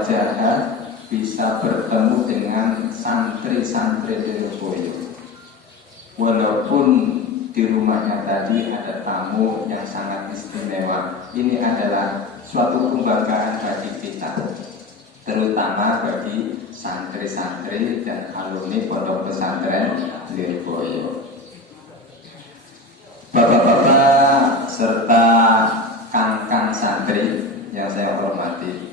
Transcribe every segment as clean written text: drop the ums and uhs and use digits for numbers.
wajah bisa bertemu dengan santri-santri Lirboyo. Walaupun di rumahnya tadi ada tamu yang sangat istimewa, ini adalah suatu kebanggaan bagi kita, terutama bagi santri-santri dan alumni Pondok Pesantren Lirboyo. Bapak-bapak serta kang-kang santri yang saya hormati,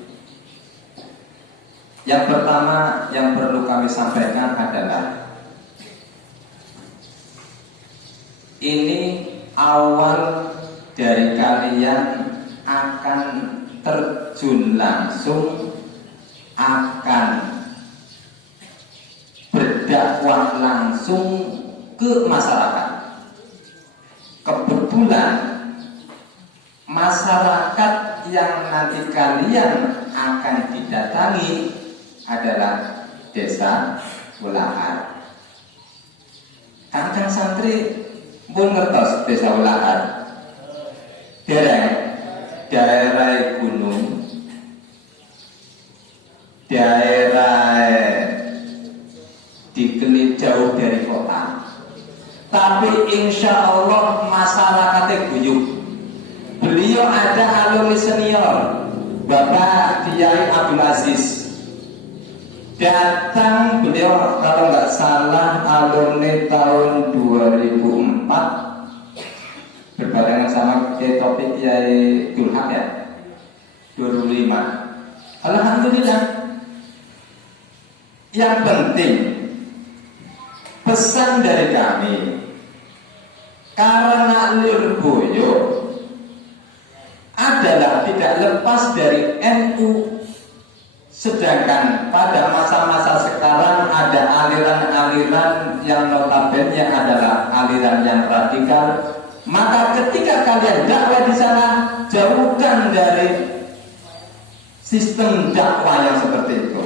yang pertama yang perlu kami sampaikan adalah ini awal dari kalian akan terjun langsung, akan berdakwah langsung ke masyarakat. Kebetulan masyarakat yang nanti kalian akan didatangi adalah desa Ulahar. Kang-kang santri pun ngertos desa Ulahar. Daerah gunung, daerah dikelilingi jauh dari kota, tapi insya Allah masyarakatnya guyup. Beliau ada alumni senior, Bapak Kiai Abdul Aziz. Datang beliau kalau nggak salah alumni tahun 2004, berbarengan sama Kiai Topik Kiai Dulhak ya, 2005. Alhamdulillah. Yang penting pesan dari kami, karena Lirboyo adalah tidak lepas dari NU, sedangkan pada masa-masa sekarang ada aliran-aliran yang notabene adalah aliran yang radikal. Maka ketika kalian dakwah di sana, jauhkan dari sistem dakwah yang seperti itu.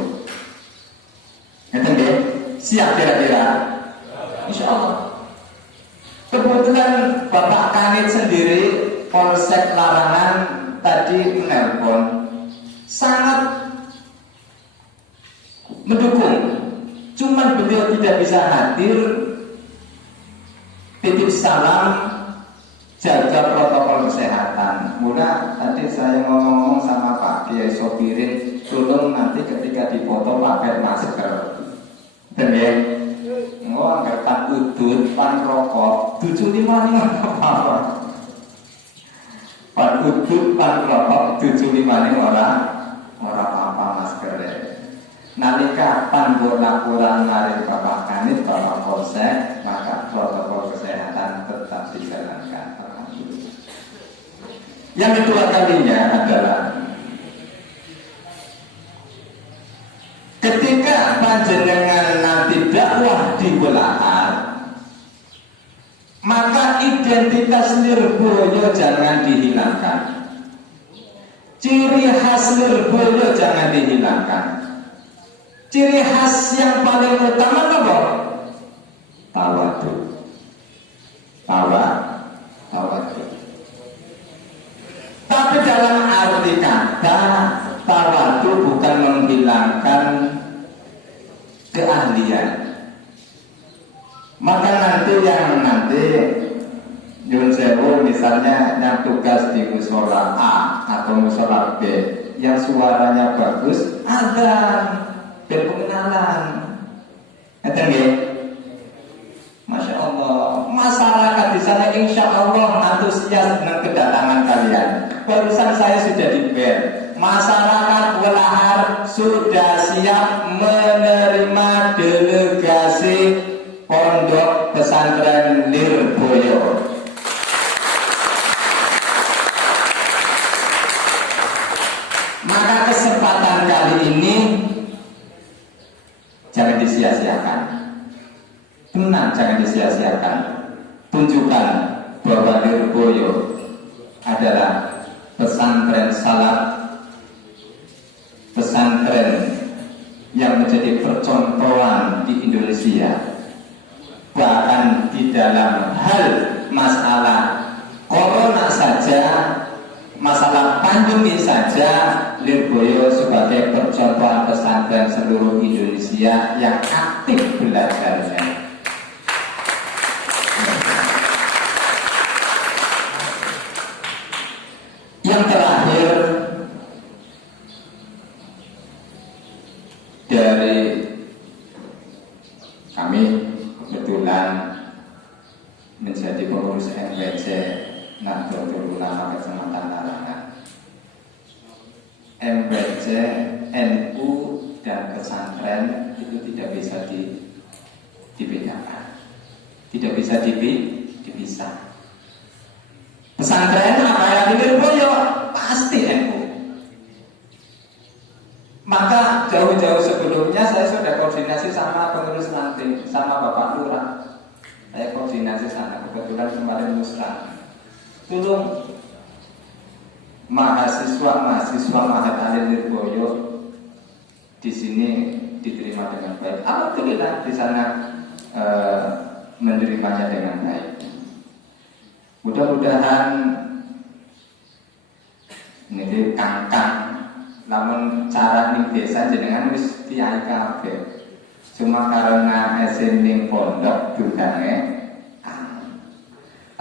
Ngerti? Siap kira-kira? Insya Allah. Kebetulan Bapak Kanit sendiri Polsek Larangan tadi menelpon, sangat mendukung. Cuman beliau tidak bisa hadir. Titip salam, jaga protokol kesehatan. Mula tadi saya ngomong sama Pak Kiai Sopirin, tolong nanti ketika difoto pakai masker. Dan ya, nggak pan udut, pan rokok, 75 nih apa-apa. Pan udut, pan rokok, 75 nih orang apa masker ya. Nalika pan bola-bola narik Bapak Kanit, Bapak Polsek, maka protokol kesehatan tetap dijalankan. Alhamdulillah. Yang kedua kalinya adalah ketika panjenengan nanti dakwah di Ulahar, maka identitas Lirboyo jangan dihilangkan. Ciri khas Lirboyo jangan dihilangkan. Ciri khas yang paling utama apa? Tawadu. Tawadu. Tapi dalam arti kata, tawadu bukan menghilangkan keahlian. Maka nanti Yun Sewu misalnya yang tugas di musola A atau musola B, yang suaranya bagus, ada berpengenalan. Masya Allah, masyarakat di sana insya Allah antusias dengan kedatangan kalian. Barusan saya sudah di-bel, masyarakat Ulahar sudah siap menerima delegasi Pondok Pesantren Lirboyo. Maka kesempatan kali ini jangan disia-siakan. Tenang, jangan disia-siakan. Tunjukkan bahwa Lirboyo adalah pesantren salaf, pesantren yang menjadi percontohan di Indonesia. Bahkan di dalam hal masalah corona saja Masalah pandemi saja Lirboyo sebagai percontohan pesantren seluruh Indonesia yang aktif belajarnya. Yang terakhir dari kami kebetulan menjadi pengurus MPC Nahdlatul Ulama Kecamatan Larangan. MPC, NU dan pesantren itu tidak bisa dibedakan, tidak bisa dipisah. Pesantren apa yang di Lirboyo pasti NU. Maka jauh-jauh sebelumnya saya sudah koordinasi sama pengurus nanti, sama Bapak Lurah. Saya koordinasi sana, kebetulan kemarin musrah. Tolong mahasiswa Mahat Alim Lirboyo di sini diterima dengan baik. Alhamdulillah di sana menerimanya dengan baik. Mudah-mudahan ini kangkang, namun cara ning desa jenengan wis kiai kabeh. Cuma karena esen ning pondok dudange.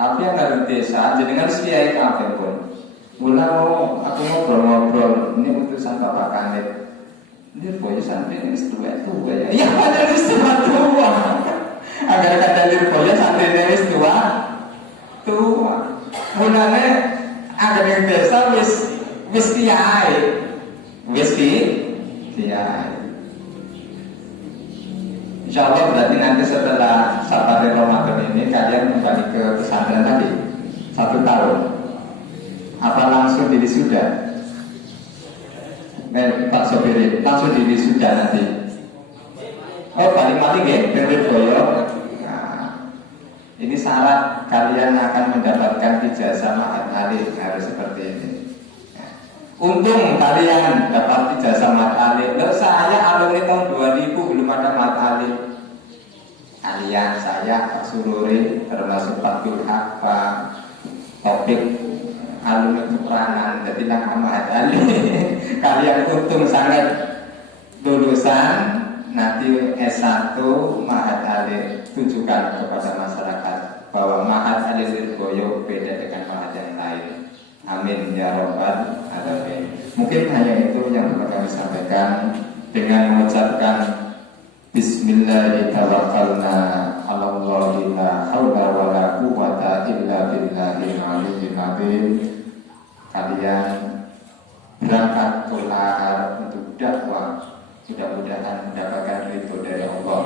Tapi yang dari desa jenengan wis kiai kabeh pun. Mula mau aku ngobrol-ngobrol ini utusan Bapak Kanit. Ini boyo sampai wis tua ya. Ya padahal wis tua. Agar kata Lirboyo sampai wis tua. Mulane agar yang desa wis kiai. Insyaallah berarti nanti setelah safari Ramadan ini kalian kembali ke pesantren tadi 1 tahun. Apa langsung diwisuda? Pak Sopiri langsung diwisuda nanti. Oh paling ya Lirboyo. Ini syarat kalian akan mendapatkan ijazah Mahat Alim harus seperti ini. Untung kalian dapat ijazah Mahat Alim. Loh, saya alumni tahun 2000 belum ada Mahat Alim. Kalian, saya, Pak Sururi, termasuk Pak Bilhaq, Pak Topik, alumni keperangan, jadi nama Mahat Alim. Kalian untung sangat lulusan. Nanti S1 Mahat Alim tunjukkan kepada masyarakat bahwa Mahat Alim Lirboyo beda dengan Mahat yang lain. Amin ya Rabbal Alamin. Mungkin hanya itu yang perlu kami sampaikan dengan mengucapkan Bismillahirrahmanirrahim. Allahu la haula wala quwwata illa billahil aliyyil azim. Kalian berangkat ke Lahar untuk dakwah. Mudah-mudahan mendapatkan ridho dari Allah,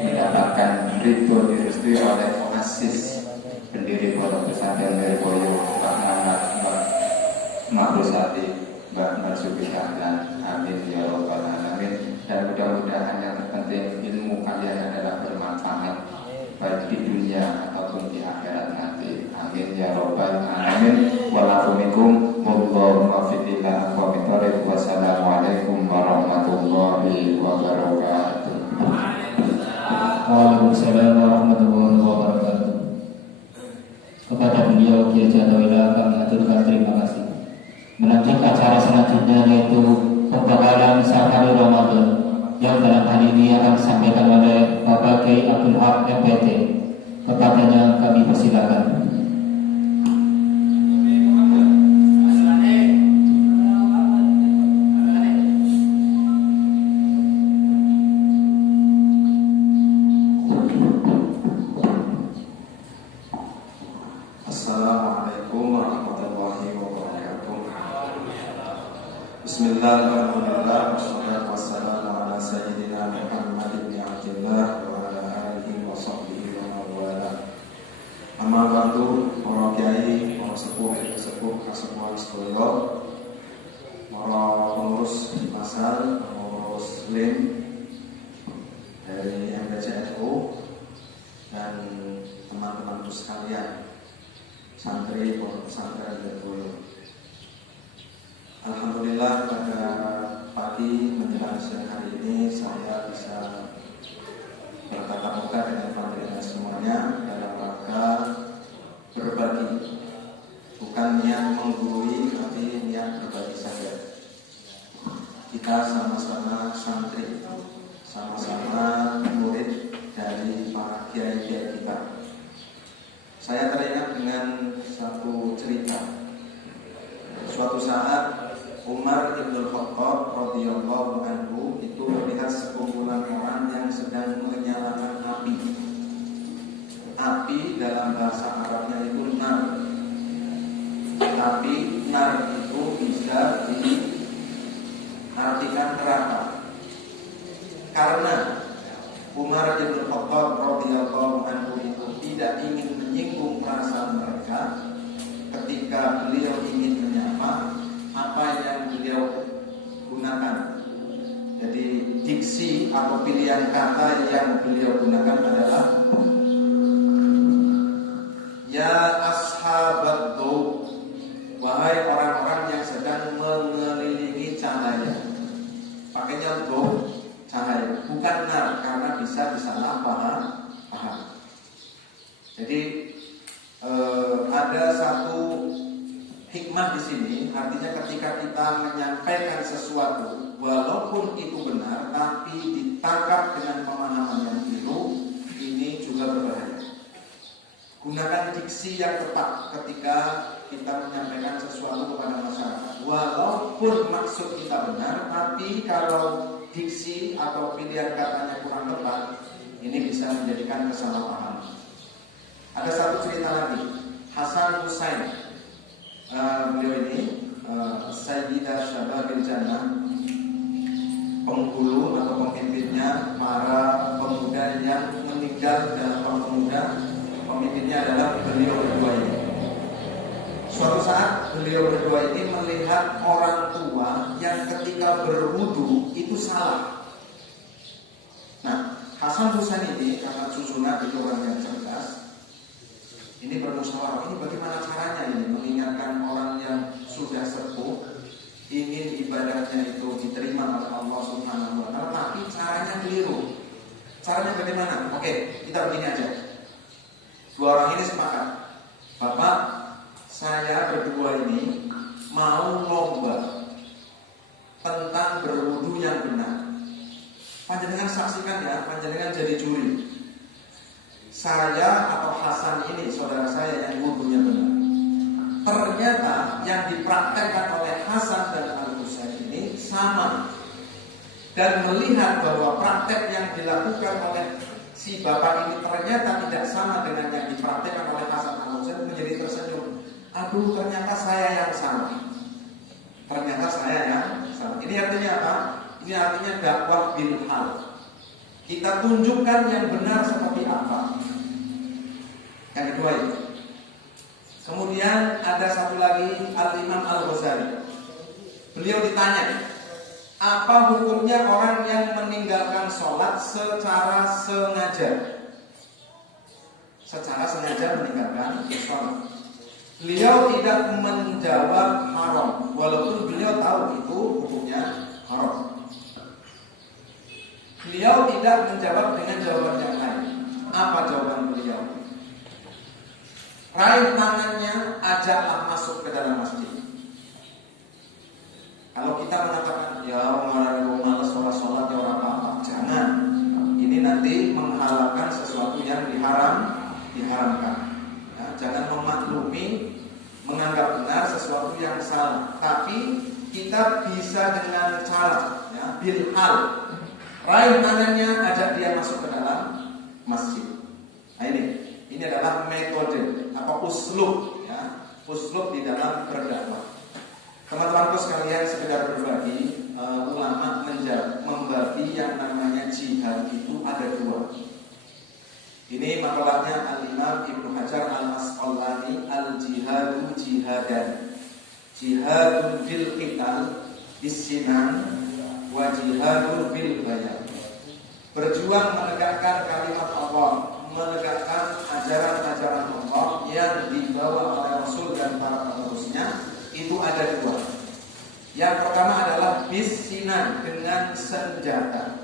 mendapatkan ridho direstui oleh muassis pendiri Pondok Pesantren Lirboyo, Pak Muhammad Mbak Rusati, Mbak Marzuki Ahlan. Amin ya Rabbal Alamin. Dan mudah-mudahan yang terpenting ilmu kalian adalah bermanfaat baik di dunia ataupun di akhirat nanti. Amin ya Rabbal Alamin. Walafumikum Allahumma fidillah wa bitarik. Wassalamualaikum warahmatullahi wabarakatuh. Waalaikumsalam warahmatullahi wabarakatuh. Kepada beliau Kiai Jadawila kami aturkan terima kasih. Melanjut acara selanjutnya yaitu pembekalan safari Ramadan yang dalam hal ini akan disampaikan oleh Bapak Kiai Abdul Haq MPT. Kepadanya kami persilakan. Assalamualaikum warahmatullahi wabarakatuh. Bismillahirrahmanirrahim. Wassalatu wassalamu ala sayyidina Muhammad ibn Abdillah wa ala alihi wa sahbihi wa mawala. Amma ba'du, para kiai, para sepuh, kasepuhan sedaya, para pengurus masal, pengurus lim dari MPCNU dan teman-temanku sekalian, santri pondok pesantren Lirboyo. Alhamdulillah pada pagi menjelang siang hari ini saya bisa bertatap muka dengan panjenengan semuanya dalam rangka berbagi, bukan niat menggurui, tapi kita sama-sama santri, sama-sama murid dari para kiai-kiai kita. Saya teringat dengan satu cerita. Suatu saat Umar bin Khattab radhiyallahu anhu itu melihat sekumpulan orang yang sedang menyalakan api. Api dalam bahasa Arabnya itu nar. Tapi nar itu bisa diartikan neraka. Karena Umar bin Khattab radhiyallahu anhu itu tidak ingin menyinggung perasaan mereka, ketika beliau ingin menyapa, apa yang beliau gunakan. Jadi diksi atau pilihan kata yang beliau gunakan adalah ya ashabat dhaw, wahai orang-orang yang sedang mengelilingi cahaya. Pakainya dhaw, cahaya, bukan nar, karena bisa disalah paham. Jadi ada satu hikmah di sini, artinya ketika kita menyampaikan sesuatu, walaupun itu benar, tapi ditangkap dengan pemahaman yang keliru, ini juga berbahaya. Gunakan diksi yang tepat ketika kita menyampaikan sesuatu kepada masyarakat. Walaupun maksud kita benar, tapi kalau diksi atau pilihan katanya kurang tepat, ini bisa menjadikan kesalahpahaman. Ada satu cerita lagi, Hasan Husain. Beliau ini Sayyidah Syababil Jannah, penghulu atau pemimpinnya para pemuda yang meninggal dalam pemuda. Pemimpinnya adalah beliau berdua ini. Suatu saat beliau berdua ini melihat orang tua yang ketika berwudu itu salah. Nah, Hasan Husain ini karena susunan itu orang yang cerdas, ini bermusyawarah, ini bagaimana caranya ini mengingatkan orang yang sudah sepuh, ingin ibadahnya itu diterima oleh Allah Subhanahu wa Ta'ala, tapi caranya keliru. Caranya bagaimana? Oke, kita begini aja. Dua orang ini sepakat, Bapak, saya berdua ini mau lomba tentang berwudu yang benar. Panjenengan saksikan ya, panjenengan jadi juri. Saya atau Hasan ini, saudara saya yang wudunya benar. Ternyata yang dipraktekkan oleh Hasan dan Al-Husain ini sama. Dan melihat bahwa praktek yang dilakukan oleh si bapak ini ternyata tidak sama dengan yang dipraktekkan oleh Hasan Al-Husain, menjadi tersenyum. Aduh, ternyata saya yang salah. Ternyata saya yang salah. Ini artinya apa? Ini artinya dakwah bil hal. Kita tunjukkan yang benar seperti apa. Yang kedua itu. Kemudian ada satu lagi, Al-Imam Al-Ghazali. Beliau ditanya, apa hukumnya orang yang meninggalkan sholat secara sengaja? Secara sengaja meninggalkan sholat. Beliau tidak menjawab haram, walaupun beliau tahu itu hukumnya haram. Beliau tidak menjawab dengan jawaban yang lain. Apa jawaban beliau? Raih tangannya, ajaklah masuk ke dalam masjid. Kalau kita mengatakan, ya orang malas sholat ya orang apa, jangan. Ini nanti menghalalkan sesuatu yang diharamkan. Ya, jangan memaklumi, menganggap benar sesuatu yang salah. Tapi kita bisa dengan cara, ya, bil hal. Raih tangannya, ajak dia masuk ke dalam masjid. Nah ini adalah metode atau uslub, ya, uslub di dalam berdakwah. Teman-temanku sekalian, sekedar berbagi, ulama membagi yang namanya jihad itu ada dua. Ini makalahnya Al-Imam Ibnu Hajar Al-Asqalani, Al-Jihadu Jihadan. Jihadun bil qital bis-sinan wa jihadun bil bayan. Berjuang menegakkan kalimat Allah, menegakkan ajaran-ajaran Allah yang dibawa oleh Rasul dan para penerusnya, itu ada dua. Yang pertama adalah bis-sinan, dengan senjata.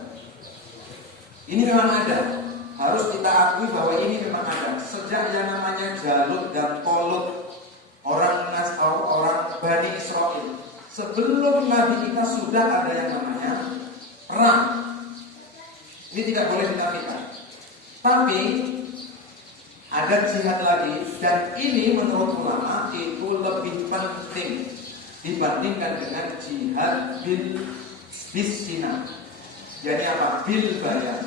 Ini memang ada. Harus kita akui bahwa ini memang ada. Sejak yang namanya Jalut dan Tolut, orang Bani Israel, sebelum Nabi kita sudah ada yang namanya Ini tidak boleh dinafikan. Tapi ada jihad lagi, dan ini menurut ulama itu lebih penting dibandingkan dengan jihad bisina. Jadi apa? Bil bayan,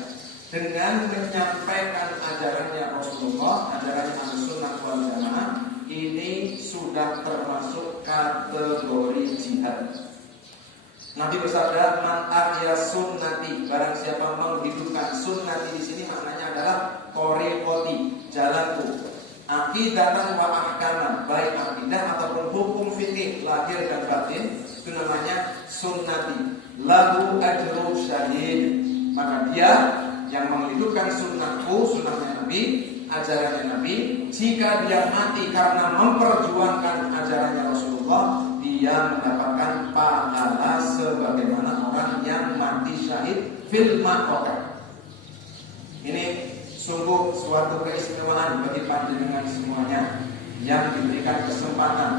dengan menyampaikan ajarannya Rasulullah, ajarannya Ahlussunnah wal Jamaah, ini sudah termasuk kategori jihad. Nabi bersabda, "Man ahya sunnati", barang siapa menghidupkan sunnati, di sini maknanya adalah thoriqati, jalanku, aqidatan wa ahkaman, baik akidah ataupun hukum fikih lahir dan batin, itu namanya sunnati. Lahu ajru syahid, maka dia yang menghidupkan sunnahku, sunnahnya Nabi, ajarannya Nabi, jika dia mati karena memperjuangkan ajarannya Rasulullah, dia mendapatkan pahala sebagaimana orang yang mati syahid fil maqam. Ini sungguh suatu keistimewaan bagi panjenengan semuanya yang diberikan kesempatan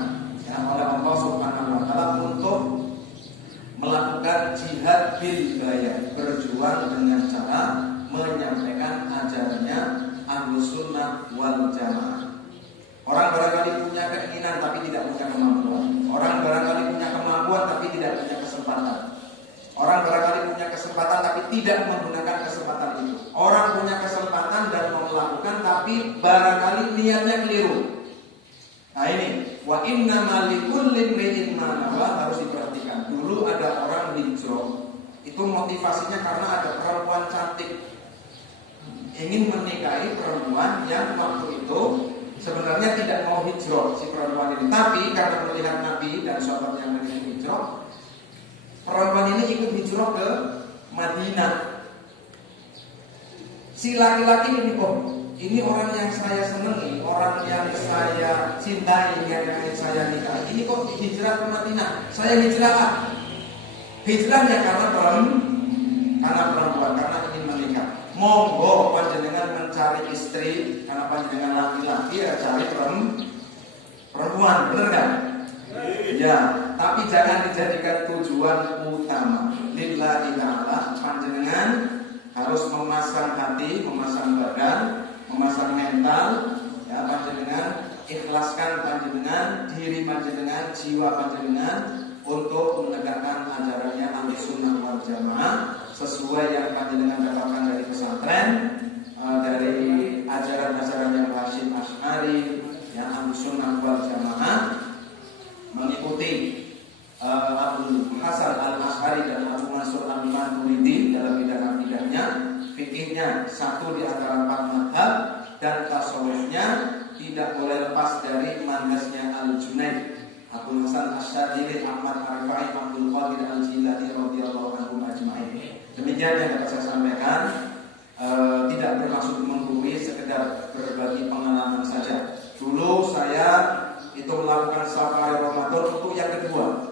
ya, oleh Allah Subhanahu wa taala untuk melakukan jihad bil bayan, berjuang dengan cara menyampaikan ajarannya Ahlussunnah wal Jamaah. Orang barangkali punya keinginan tapi tidak punya kemampuan. Orang barangkali punya kemampuan tapi tidak punya kesempatan. Orang barangkali punya kesempatan tapi tidak menggunakan kesempatan itu. Orang punya kesempatan dan mau melakukan tapi barangkali niatnya keliru. Nah ini, wa inna likulli imrin ma nawa, harus diperhatikan. Dulu ada orang hijrah. Itu motivasinya karena ada perempuan cantik, ingin menikahi perempuan yang waktu itu sebenarnya tidak mau hijrah si perempuan ini. Tapi karena melihat Nabi dan sahabat yang ingin hijrah, perempuan ini ikut hijrah ke Madinah. Si laki-laki ini, oh ini orang yang saya senangi, orang yang saya cintai, yang saya nikahi, ini kok hijrah ke Madinah. Saya hijrah. Hijrahnya karena perempuan, karena ingin menikah. Monggo panjenengan mencari istri, karena panjenengan laki-laki ya cari perempuan, bener kan? Ya, tapi jangan dijadikan tujuan utama. Lillahi ta'ala, panjenengan harus memasang hati, memasang badan, memasang mental, ya, panjenengan ikhlaskan panjenengan, diri panjenengan, jiwa panjenengan untuk menegakkan ajarannya Ahlussunnah wal Jamaah sesuai yang panjenengan dapatkan dari pesantren, dari ajaran-ajaran yang Hasyim Asy'ari, yang Ahlussunnah wal Jamaah, mengikuti Abu Hasan Al-Asy'ari dan Abu Mansur Al-Maturidi dalam bidang akidahnya, fikihnya satu di antara 4 mazhab, dan tasawufnya tidak boleh lepas dari manhajnya Al-Junaid, Abu Hasan Asy'ari, Ahmad Arifai, Abdul Qadir Al-Jilani radhiyallahu anhum ajma'in. Demikian yang dapat saya sampaikan, tidak bermaksud menggurui, sekedar berbagi pengalaman saja. Dulu saya itu melakukan safari Ramadan untuk yang kedua.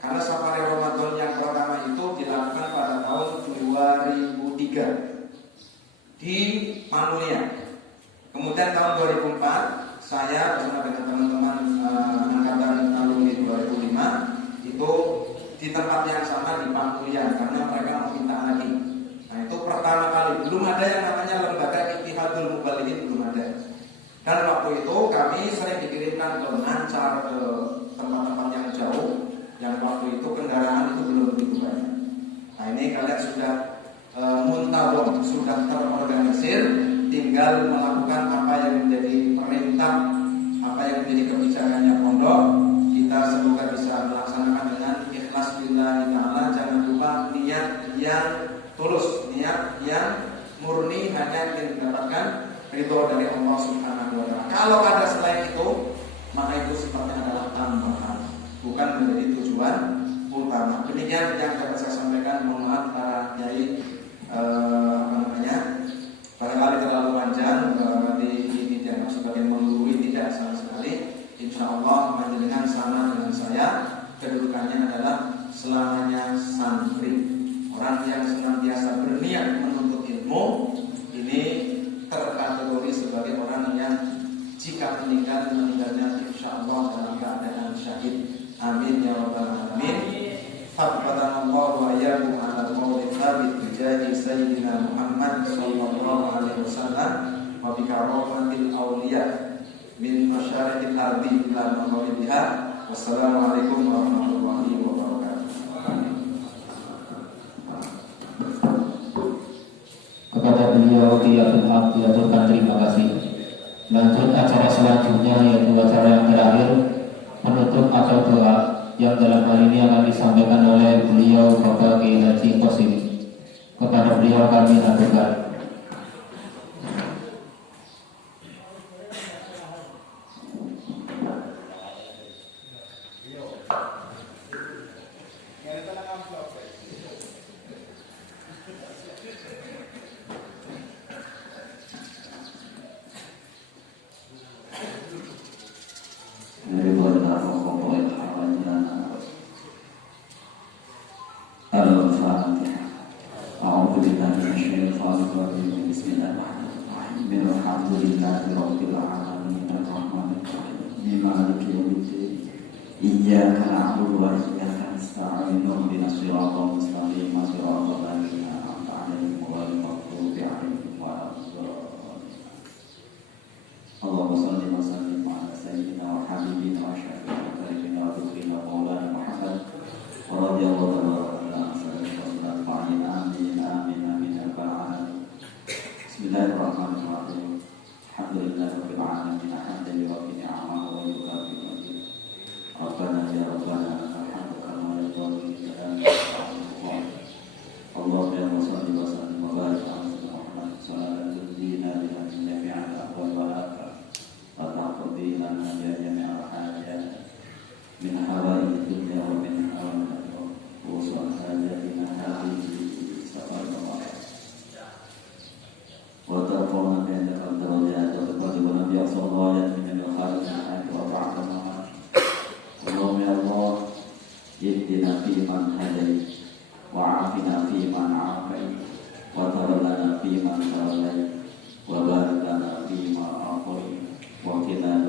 Karena safari Ramadan yang pertama itu dilakukan pada tahun 2003 di Pamulia. Kemudian tahun 2004 saya bersama dengan teman-teman angkatan alumni 2005 itu di tempat yang sama di Pamulia, karena mereka meminta lagi. Nah itu pertama kali, belum ada yang namanya lembaga Ittihadul Mubalighin, belum ada. Dan waktu itu kami sering dikirimkan ke Nancar, ke tempat-tempat yang jauh, yang waktu itu kendaraan itu belum begitu banyak. Nah ini kalian sudah muntawon, sudah terorganisir, tinggal melakukan apa yang menjadi perintah, apa yang menjadi kebijakannya pondok. Kita semoga bisa melaksanakan dengan ikhlas billahi ta'ala. Jangan lupa niat yang tulus, niat yang murni, hanya ingin mendapatkan ridho dari Allah Subhanahu wa ta'ala. Kalau ada selain itu, maka itu sifatnya adalah tambahan, bukan menjadi tujuan utama. Demikian yang dapat saya sampaikan. Mohon maaf para kiai, barangkali terlalu panjang, ini tidak sebagai menggurui, tidak sama sekali. Insya Allah panjenengan sama dengan saya, kedudukannya adalah selamanya santri, orang yang senantiasa berniat menuntut ilmu. Ini terkategori sebagai orang yang jika meninggalnya insya Allah dalam keadaan syahid. Amin ya rabbal alamin. Faqadanallahu wa iyyakum ala qawli thabit bi sayyidina Muhammad sallallahu alaihi wasallam wa bi karamatil awliya min masyariqil ardi ila maghribiha. Wassalamualaikum warahmatullahi wabarakatuh. Kepada beliau Qiyatul Haq diaturkan terima kasih. Lanjut acara selanjutnya yaitu acara yang terakhir, penutup atau doa yang dalam hal ini akan disampaikan oleh beliau Bapak Kiai Haji Qasim. Kepada beliau kami aturkan. Iyyaka na'budu wa iyyaka nasta'in ihdinas siratal mustaqim siratal ladzina an'amta 'alaihim ghairil maghdubi 'alaihim waladdallin. Allahumma shalli wa sallim 'ala sayyidina wa habibina wa syafi'ina wa nabiyina wa dhikrina maulana Muhammad wa radhiyallahu ta'ala an ashabihi wa sallam amin amin amin ya rabbal alamin. Bismillahirrahmanirrahim. Alhamdulillahirabbil alamin hamdan yuwaffi ni'amahu wa yukafi Rabbana ya Rabbana alhamdu kama yaqulu kalam Allah ya salli wa sallim wa barik ala Muhammad sallallahu alaihi wa sallam jami'an aqwal wa akbar wa taqdi lana ya jami'al hajat min hawa'i dunya wa min hawa'i al-akhirah wa sallallahu hadhihi safar wa tarfa'una bi anna darajat wa taqaddama nabi sallallahu alaihi wa sallam min al-kharij wa ta'ala Allahumma ya Allah ihdina fi man hadait wa afina fi man afait wa tawallana fi man tawallait wa barik lana fi ma a'tait wa qina